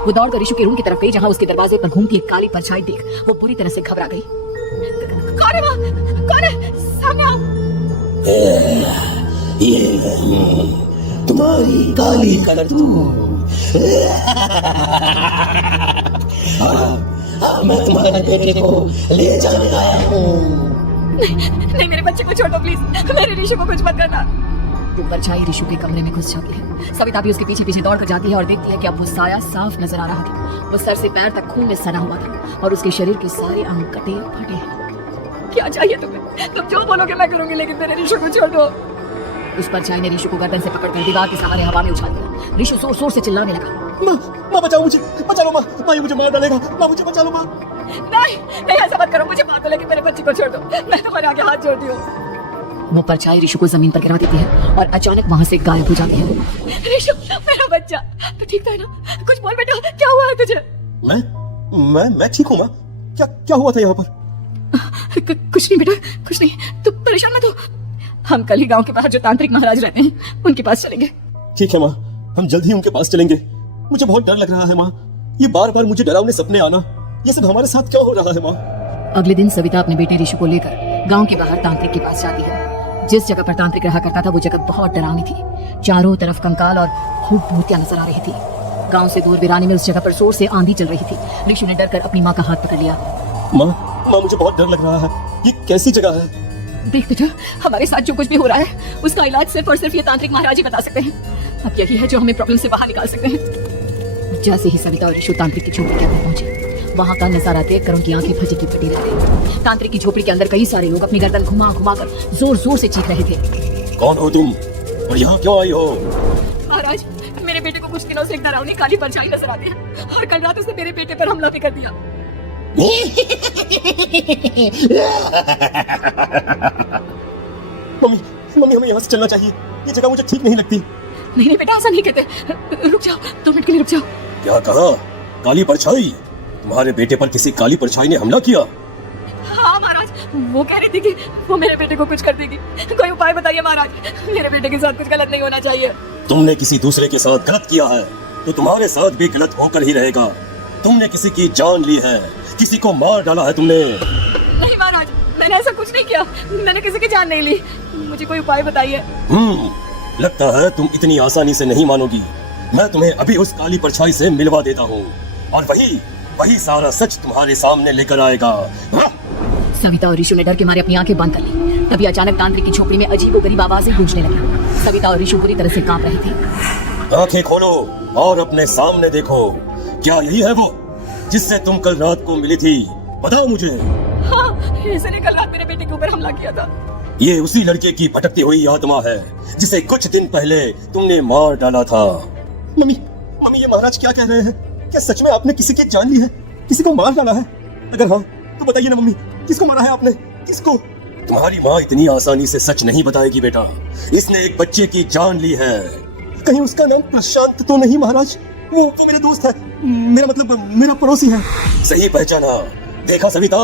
वो दौड़कर ऋषु के रूम की तरफ गई, जहाँ उसके दरवाजे पर घूमती एक काली परछाई देख वो पूरी तरह से घबरा गई। कौन है वो? कौन है? सामने आओ। ये तुम्हारी काली करतूत। मैं तुम्हारे बेटे को ले जाने आया हूँ। नहीं, मेरे बच्चे को छोड़ो प्लीज, मेरे ऋषु को कुछ मत करना। वो परछाई ऋषु के कमरे में घुस जाती है। सविता भी उसके पीछे पीछे दौड़कर जाती है और देखती है कि अब वो साया साफ नजर आ रहा था। वो सर से पैर तक खून में सना हुआ था और उसके शरीर के सारे अंग कटे फटे हैं। क्या चाहिए तुम्हें? तुम जो बोलोगे मैं करूंगी, लेकिन मेरे ऋषु को छोड़ दो। उस परछाई ने ऋषु को गर्दन से पकड़कर दीवार के सहारे हवा में उछाल दिया। ऋषु जोर जोर से चिल्लाने लगा, माँ बचाओ मुझे, बचा लो माँ, माँ ये मुझे मार डालेगा, माँ मुझे बचा लो माँ। नहीं, ऐसा मत करो, मुझे मार दो, लेकिन मेरे बच्चे को छोड़ दो। मैं तुम्हारे आगे हाथ जोड़ती हूँ। वो परछाई ऋषु को जमीन पर गिरा देती है और अचानक वहाँ से गायब हो जाती है। ऋषु, मेरा बच्चा, तू ठीक था ना? कुछ बोल बेटा, क्या हुआ है तुझे? मैं ठीक हूँ माँ। क्या हुआ था यहाँ पर? कुछ नहीं बेटा, कुछ नहीं, तू परेशान मत हो। हम कल ही गांव के बाहर जो तांत्रिक महाराज रहते हैं उनके पास चलेंगे। ठीक है माँ, हम जल्द ही उनके पास चलेंगे। मुझे बहुत डर लग रहा है माँ, ये बार बार मुझे डरावने सपने आना, ये सब हमारे साथ क्यों हो रहा है माँ? अगले दिन सविता अपने बेटे ऋषु को लेकर गांव के बाहर तांत्रिक के पास जाती है। जिस जगह पर तांत्रिक रहा करता था वो जगह बहुत डरावनी थी। चारों तरफ कंकाल और खूब भूतियां नजर आ रही थी। गांव से दूर वीरानी में उस जगह पर जोर से आंधी चल रही थी। ऋषु ने डरकर अपनी माँ का हाथ पकड़ लिया। माँ मुझे बहुत डर लग रहा है, ये कैसी जगह है? देख बेटा, हमारे साथ जो कुछ भी हो रहा है उसका इलाज सिर्फ और सिर्फ ये तांत्रिक महाराज ही बता सकते हैं। अब यही है जो हमें प्रॉब्लम से बाहर निकाल सकते हैं। जैसे ही सविता और ऋषु तांत्रिक की झोपड़ी के अंदर पहुंचे, वहां का नजारा देखकर उनकी आंखें फटी की फटी रह गई। तांत्रिक की झोपड़ी के अंदर कई सारे लोग अपनी गर्दन घुमा घुमा कर जोर जोर से चीख रहे थे। कौन हो तुम और यहाँ क्यों आई हो? महाराज, मेरे बेटे को कुछ दिनों से एक डरावनी काली परछाई नजर आती है और कल रात उसने मेरे बेटे पर हमला भी कर दिया। मम्मी हमें यहाँ से चलना चाहिए, ये जगह मुझे ठीक नहीं लगती। नहीं बेटा, ऐसा नहीं कहते, रुक जाओ, 2 मिनट के लिए रुक जाओ। क्या कहा? काली परछाई? तुम्हारे बेटे पर किसी काली परछाई ने हमला किया? हाँ महाराज, वो कह रही थी कि वो मेरे बेटे को कुछ कर देगी। कोई उपाय बताइए महाराज, मेरे बेटे के साथ कुछ गलत नहीं होना चाहिए। तुमने किसी दूसरे के साथ गलत किया है तो तुम्हारे साथ भी गलत होकर ही रहेगा। तुमने किसी की जान ली है, किसी को मार डाला है तुमने। नहीं महाराज, मैंने ऐसा कुछ नहीं किया, मैंने किसी की जान नहीं ली। मुझे कोई उपाय बताइए। लगता है तुम इतनी आसानी से नहीं मानोगी। मैं तुम्हें अभी उस काली परछाई से मिलवा देता हूँ और वही सारा सच तुम्हारे सामने लेकर आएगा। सविता और ऋषु ने डर के मारे अपनी आंखें बंद कर ली। तभी अचानक तांत्रिक की झोपड़ी में अजीबोगरीब आवाजें गूंजने लगी। सविता और ऋषु पूरी तरह से कांप रहे थे। आंखें खोलो और अपने सामने देखो। क्या यही है वो जिससे तुम कल रात को मिली थी? बताओ मुझे। हाँ, इसने कल रात मेरे बेटे के ऊपर हमला किया था। ये उसी लड़के की भटकती हुई आत्मा है जिसे कुछ दिन पहले तुमने मार डाला था। मम्मी ये महाराज क्या कह रहे हैं? क्या सच में आपने किसी की जान ली है, किसी को मार डाला है? अगर हाँ तो बताइए ना मम्मी, किसको मारा है आपने? किसको? तुम्हारी माँ इतनी आसानी से सच नहीं बताएगी बेटा। इसने एक बच्चे की जान ली है। कहीं उसका नाम प्रशांत तो नहीं महाराज? वो मेरा दोस्त है, मेरा मतलब मेरा पड़ोसी है। सही पहचाना। देखा सविता,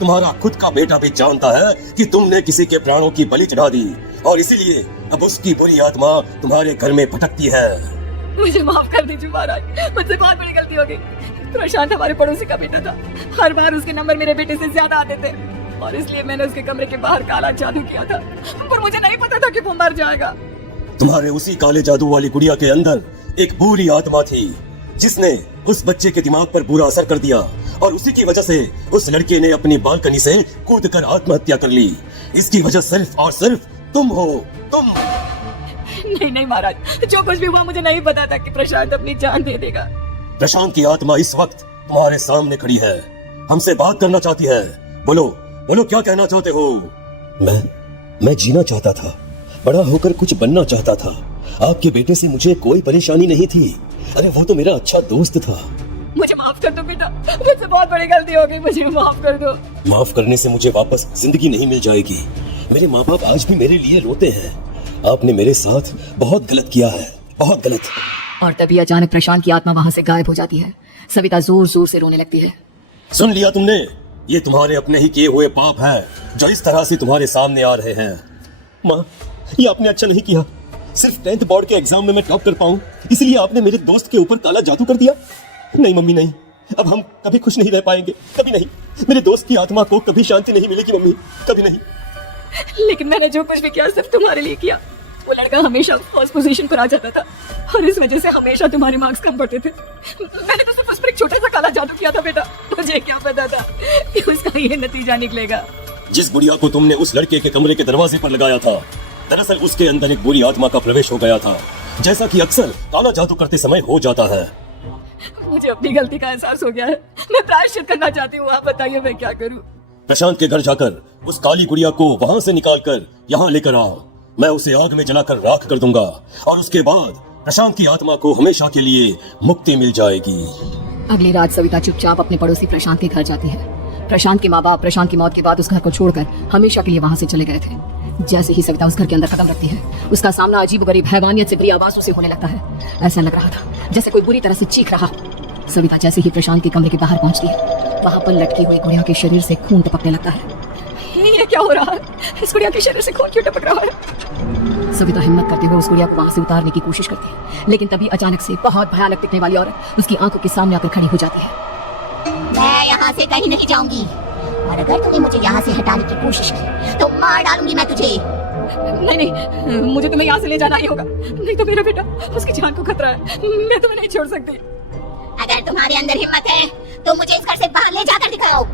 तुम्हारा खुद का बेटा भी जानता है कि तुमने किसी के प्राणों की बलि चढ़ा दी और इसीलिए अब उसकी बुरी आत्मा तुम्हारे घर में भटकती है। मुझे माफ कर दीजिए महाराज, मुझसे बहुत बड़ी गलती हो गई। प्रशांत हमारे पड़ोसी का बेटा था। हर बार उसके नंबर मेरे बेटे से ज्यादा आते थे और इसलिए मैंने उसके कमरे के बाहर काला जादू किया था, पर मुझे नहीं पता था कि वो मर जाएगा। तुम्हारे उसी काले जादू वाली गुड़िया के अंदर एक बुरी आत्मा थी जिसने उस बच्चे के दिमाग पर बुरा असर कर दिया और उसी की वजह से उस लड़के ने अपनी बालकनी से कूदकर आत्महत्या कर ली। इसकी वजह सिर्फ और सिर्फ तुम हो, तुम। नहीं महाराज, जो कुछ भी हुआ मुझे नहीं पता था कि प्रशांत अपनी जान दे देगा। प्रशांत की आत्मा इस वक्त तुम्हारे सामने खड़ी है, हमसे बात करना चाहती है। बोलो क्या कहना चाहते हो? मैं जीना चाहता था, बड़ा होकर कुछ बनना चाहता था। आपके बेटे से मुझे कोई परेशानी नहीं थी। अरे वो तो मेरा अच्छा दोस्त था। मुझे माफ कर दो बेटा, मुझसे बहुत बड़ी गलती हो गई, मुझे माफ कर दो। माफ करने से मुझे वापस जिंदगी नहीं मिल जाएगी। मेरे माँ बाप आज भी मेरे लिए रोते हैं। आपने मेरे साथ बहुत गलत किया है, बहुत गलत। और तभी अचानक प्रशांत की आत्मा वहाँ से गायब हो जाती है। सविता जोर जोर से रोने लगती है। सुन लिया तुमने? ये तुम्हारे अपने ही किए हुए पाप हैं जो इस तरह से तुम्हारे सामने आ रहे हैं। माँ, ये आपने अच्छा नहीं किया। सिर्फ 10th बोर्ड के एग्जाम में मैं टॉप कर पाऊं इसलिए आपने मेरे दोस्त के ऊपर काला जादू कर दिया। नहीं मम्मी नहीं, अब हम कभी खुश नहीं रह पाएंगे, कभी नहीं। मेरे दोस्त की आत्मा को कभी शांति नहीं मिलेगी मम्मी, कभी नहीं। लेकिन मैंने जो कुछ भी किया सिर्फ तुम्हारे लिए किया। वो लड़का हमेशा फर्स्ट पोजीशन पर आ जाता था और इस वजह से हमेशा तुम्हारे मार्क्स कम पड़ते थे। मैंने तो सिर्फ उस पर एक छोटा सा काला जादू किया था बेटा। मुझे क्या पता था कि उसका ये नतीजा निकलेगा। जिस गुड़िया को तुमने उस लड़के के कमरे के दरवाजे पर लगाया था, दरअसल उसके अंदर एक बुरी आत्मा का प्रवेश हो गया था, जैसा कि अक्सर काला जादू करते समय हो जाता है। मुझे अपनी गलती का एहसास हो गया है। मैं प्रायश्चित करना चाहती हूँ। आप बताइए मैं क्या करूँ? प्रशांत के घर जाकर उस काली गुड़िया को वहां से निकालकर यहाँ लेकर आओ। मैं उसे आग में जलाकर राख कर दूंगा और उसके बाद प्रशांत की आत्मा को हमेशा के लिए मुक्ति मिल जाएगी। अगली रात सविता चुपचाप अपने पड़ोसी प्रशांत के घर जाती है। प्रशांत के माँ बाप प्रशांत की मौत के बाद उस घर को छोड़कर हमेशा के लिए वहां से चले गए थे। जैसे ही सविता उस घर के अंदर कदम रखती है, उसका सामना अजीबोगरीब हैवानियत से भरी आवाजों से होने लगता है। ऐसा लग रहा था जैसे कोई बुरी तरह से चीख रहा। सविता जैसे ही प्रशांत के कमरे के बाहर पहुंचती है, वहां पर लटकी हुई गुड़िया के शरीर से खून टपकने लगता है। ये क्या हो रहा है? इस गुड़िया के शरीर से खून क्यों टपक रहा है? सविता हिम्मत करते हुए उस गुड़िया को वहां से उतारने की कोशिश करती है, लेकिन तभी अचानक से बहुत भयानक दिखने वाली औरत उसकी आंखों के सामने आकर खड़ी हो जाती है। मैं यहाँ से कहीं नहीं जाऊंगी और अगर तूने मुझे यहाँ से हटाने की कोशिश की तो मार डालूंगी मैं तुझे। नहीं नहीं, मुझे तुम्हें यहाँ से ले जाना ही होगा, नहीं तो मेरा बेटा, उसकी जान को खतरा है। मैं तुम्हें नहीं छोड़ सकती। अगर तुम्हारे अंदर हिम्मत है तो मुझे इस घर से बाहर ले जाकर दिखाओ।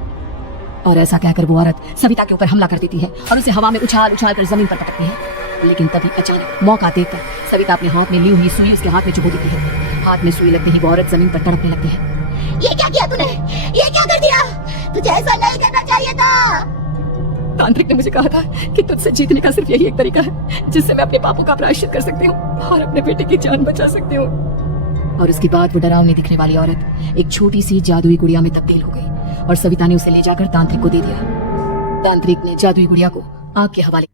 और ऐसा कहकर वो औरत सविता के ऊपर हमला कर देती है और उसे हवा में उछाल उछाल कर जमीन पर पटकती है। लेकिन तभी अचानक मौका देखकर सविता अपने हाथ में ली हुई सुई उसके हाथ में चुभो देती है। हाथ में सुई लगते ही वो औरत जमीन पर तड़पने लगती है। ये क्या किया तूने? ये क्या कर दिया? तुझे ऐसा नहीं करना चाहिए था। तांत्रिक ने मुझे कहा था कि तुझसे जीतने का सिर्फ यही एक तरीका है जिससे मैं अपने पापों का प्रायश्चित कर सकती हूँ और अपने बेटे की जान बचा सकती हूँ। और उसके बाद वो डरावनी दिखने वाली औरत एक छोटी सी जादुई गुड़िया में तब्दील हो गई और सविता ने उसे ले जाकर तांत्रिक को दे दिया। तांत्रिक ने जादुई गुड़िया को आग के हवाले